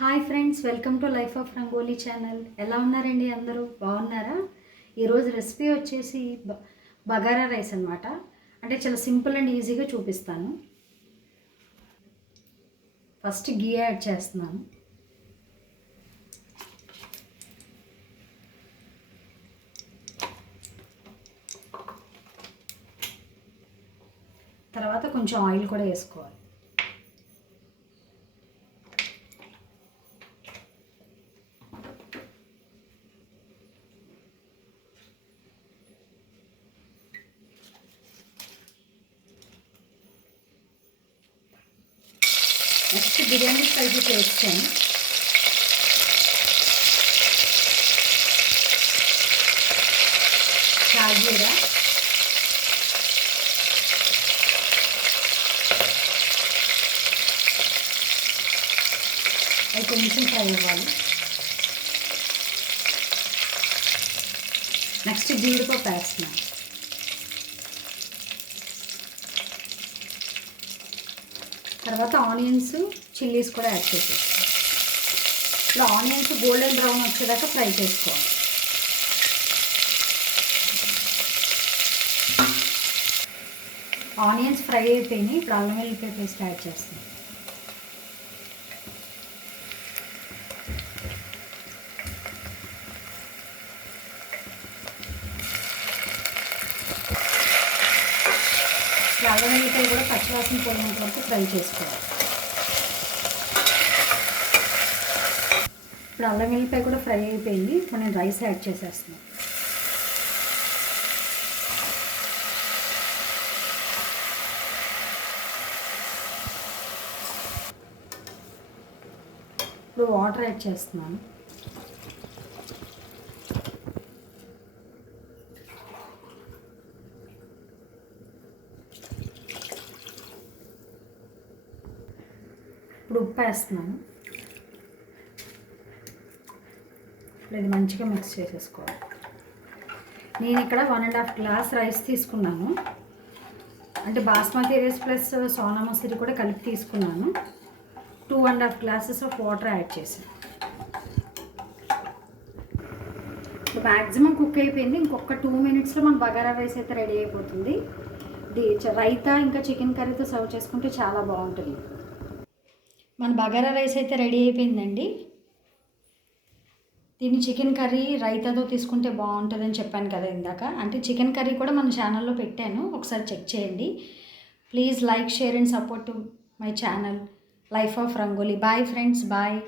Hi friends, welcome to life of rangoli channel. ఎలా ఉన్నారండి? అందరూ బాగున్నారా? ఈరోజు రెసిపీ వచ్చేసి బగారా రైస్ అనమాట. అంటే చాలా సింపుల్ అండ్ ఈజీగా చూపిస్తాను. ఫస్ట్ గీ యాడ్ చేస్తున్నాను. తర్వాత కొంచెం ఆయిల్ కూడా వేసుకోవాలి. నెక్స్ట్ బిర్యానీ స్పైసీ వేస్తాను. షాజీరా, అవి కొంచెం ఫ్రై అవ్వాలి. నెక్స్ట్ జీడిపప్పు వేస్తున్నాను. తర్వాత ఆనియన్స్, చిల్లీస్ కూడా యాడ్ చేసేస్తాను. ఇప్పుడు ఆనియన్స్ గోల్డెన్ బ్రౌన్ వచ్చేదాకా ఫ్రై చేసుకోవాలి. ఆనియన్స్ ఫ్రై అయిపోయినాయి. ఇప్పుడు అల్లం వెల్లుల్లి పేస్ట్ యాడ్ చేస్తాను. అల్లం వెల్లిపాయ కూడా పచ్చివాసన పోయినంత వరకు ఫ్రై చేసుకోవాలి. ఇప్పుడు అల్లం వెల్లిపాయ కూడా ఫ్రై అయిపోయింది. ఇప్పుడు నేను రైస్ యాడ్ చేసేస్తున్నాను. ఇప్పుడు వాటర్ యాడ్ చేస్తున్నాను. ఇప్పుడు ఉప్పు వేస్తున్నాను. ఇప్పుడు ఇది మంచిగా మిక్స్ చేసేసుకోవాలి. నేను ఇక్కడ 1.5 గ్లాస్ రైస్ తీసుకున్నాను. అంటే బాస్మతి రైస్ ప్లస్ సోనా మసూరి కూడా కలిపి తీసుకున్నాను. 2.5 గ్లాసెస్ ఆఫ్ వాటర్ యాడ్ చేశాను. ఇప్పుడు మ్యాక్సిమం కుక్ అయిపోయింది. ఇంకొక 2 మినిట్స్లో మన బగారా రైస్ అయితే రెడీ అయిపోతుంది. ఇది రైతా ఇంకా చికెన్ కర్రీతో సర్వ్ చేసుకుంటే చాలా బాగుంటుంది. మన బగారా రైస్ అయితే రెడీ అయిపోయిందండి. దీన్ని చికెన్ కర్రీ రైతాతో తీసుకుంటే బాగుంటుందని చెప్పాను కదా ఇందాక. అంటే చికెన్ కర్రీ కూడా మన ఛానల్లో పెట్టాను, ఒకసారి చెక్ చేయండి. Please like, share and support to my channel life of Rangoli. Bye friends, bye.